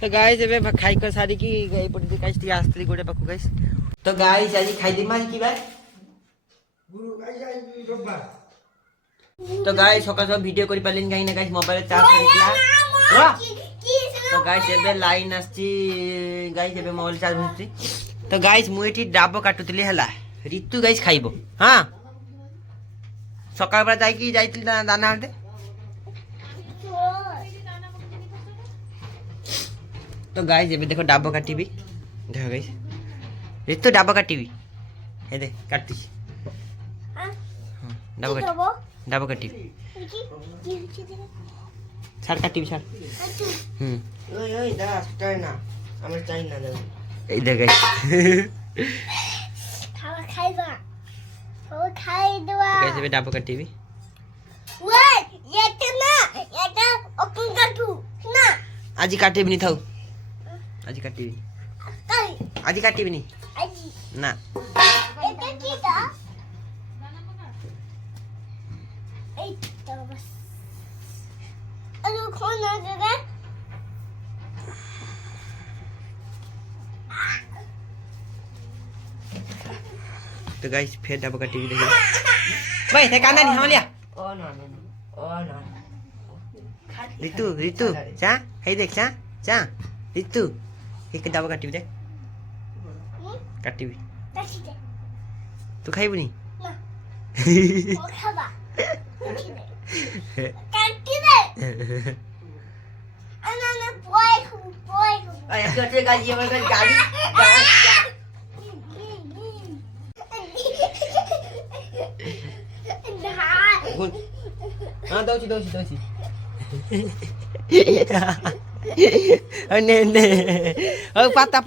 तो गाइस एबे खाई को सारी की गई पड़ी गाइस ती आस्त्री गोटे पाखु गाइस। तो गाइस आज खाई दी माज की बाय गुरु गाइस रब्बा। तो गाइस सका सब वीडियो करि पालिन गाइस ना गाइस मोबाइल चार्ज करितला। तो गाइस एबे लाइन आस्ती गाइस एबे मोबाइल चार्ज होती। तो गाइस मु एठी डाबो काटुतली हला ऋतु गाइस खाइबो। हां सकाळ बरा जाई की जाईतली दाना आनते। तो गाइस एबे देखो डाबो काटीबी देखो गाइस ऋतु डाबो काटीबी हे दे काटी हां डाबो काटी डाबो काटीबी छाड़ काटीबी छाड़ ओय ओय दा स्टार ना हमर चाइ ना दे ए दे गाइस खावा खाई दवा गाइस एबे डाबो काटीबी ओय ये ओपन काटू ना आजी काटीबी नि थाउ आजी काटीबी आजी काटीबी नि आजी ना এটা কি দা এই তো बस अरे कौन आ गया तो गाइस फिर डाबो काटीबी देखो भाई हे काना नि हम लिया ओ नो ऋतु ऋतु चा हे देख चा चा ऋतु एक डाबो काटीबी देख काटीबी तू खाइबुनी ना ओ खाबा काटी दे अना पोय आय कटे गाजी हमर गाड़ी हां दोची ने ओ पत्ता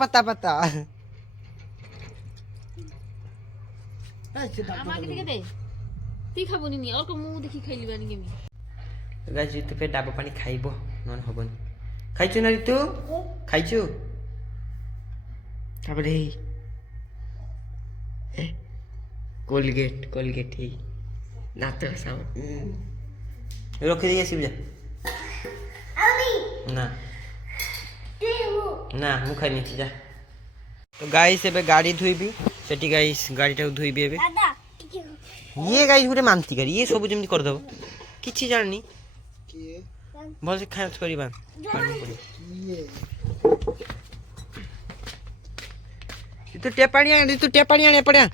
আমাকে দিকে দে তুই খাবনি নি আর কমু দেখি খাইলি বানি কেমি গাইস ঋতু ফে ডাব পানি খাইবো নন হবনি খাইছো না ঋতু খাইছো তারপরে কোলগেট হি না তো সাম রখে দিয়ে আসিব যা আমি না তুই না মু খাই নিছি যা तो गाइस एबे गाड़ी धुईबी सेठी गाइस गाड़ीटा धुईबी एबे दादा ये गाइस गुटे मानती कर ये सब जेमती कर दबो किछि जाननी के भल से खास करिबा ये तो टेपाणी आने पड़या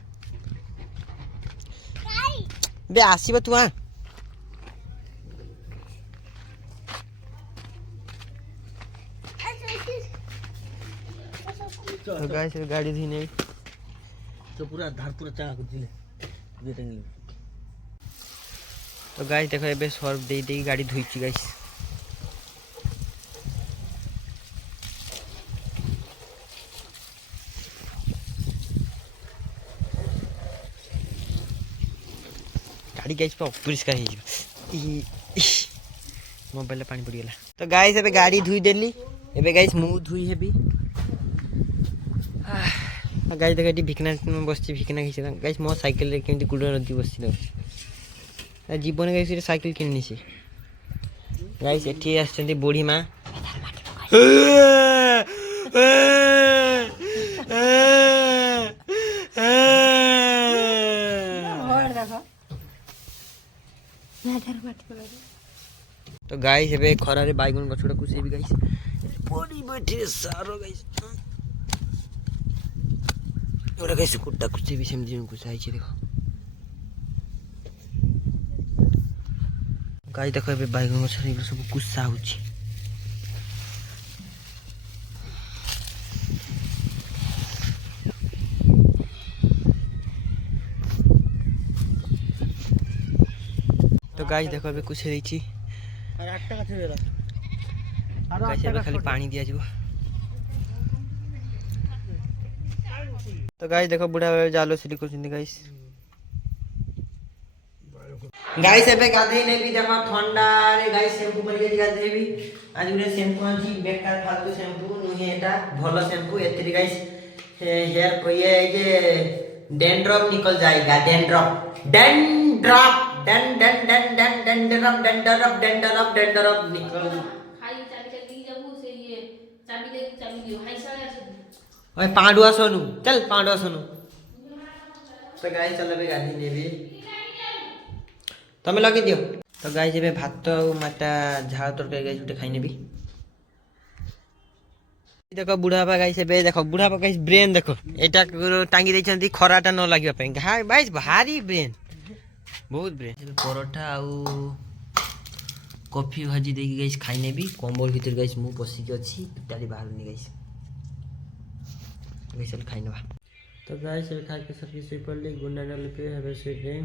बे आसीबा तू आ तो गाइस गाड़ी धीने तो पूरा धार पूरा चाका को दिले बेटंगी तो गाइस देखो एबे सर्व दे दे गाड़ी धुईची गाइस गाड़ी गाइस पे परिष्कार हे मोबाइल पानी पड़ी गला तो गाइस एबे गाड़ी धुई देली एबे गाइस मुंह धुई हेबी गाइस देखा भिकना बस भिकना खींचे गाइस मो साइकिल रे केमती गुड़ नदी बस जीवन गाइस साइकिल किनी से गाइस एठी आछंती बूढ़ी मां तो गाइस एबे खरा रे बाइगन गछुडा कुसे भी गाइस बड़ी बैठे सारो गाइस ओरा गाइस कुत्ता कुछ भी सेम दिन कुछ आई छे देखो गाइस देखो एबे बाइगन गछरी सब कुसा होची तो गाइस देखो एबे कुछ रही और 8 टा कथे बेला गाइस एबे खाली पानी दिया जीवो तो गाइस देखो बुढ़ा जालो सिटी कोचिंदी गाइस गाइस एबे गाधे ने भी देखो ठंडा रे गाइस शैम्पू मरि गई गाधे भी आज गुरे शैम्पू आछि बेकार फालतू शैम्पू नुहे एटा भलो शैम्पू एतरी गाइस हेयर को ये डैंड्रफ निकल जाएगा डैंड्रफ निकल खाई चल के दी जाबू से ये चाबी ओए पांडुआ सोनू चल पांडुआ सोनू तो गाइस चल बे गाड़ी नेबी तमे लगे दियो तो गाइस एबे भात और माटा झाल तरकारी गाइस उठे खाई नेबी देखो बुढ़ापा गाइस एबे देखो बुढ़ापा गाइस ब्रेन देखो एटा टांगी दैछंती खराटा न लागिबा पे गाइस भारी ब्रेन बहुत ब्रेन परोठा आउ कॉफी भाजी देकी गाइस खाई नेबी कंबल भीतर गाइस मु पसी के अछि टाली बाहर नि गाइस गाइस चल खाई नेबा तो गाइस खाई के सब किसी पर गुड नाइट पे हैव अ स्वीट डे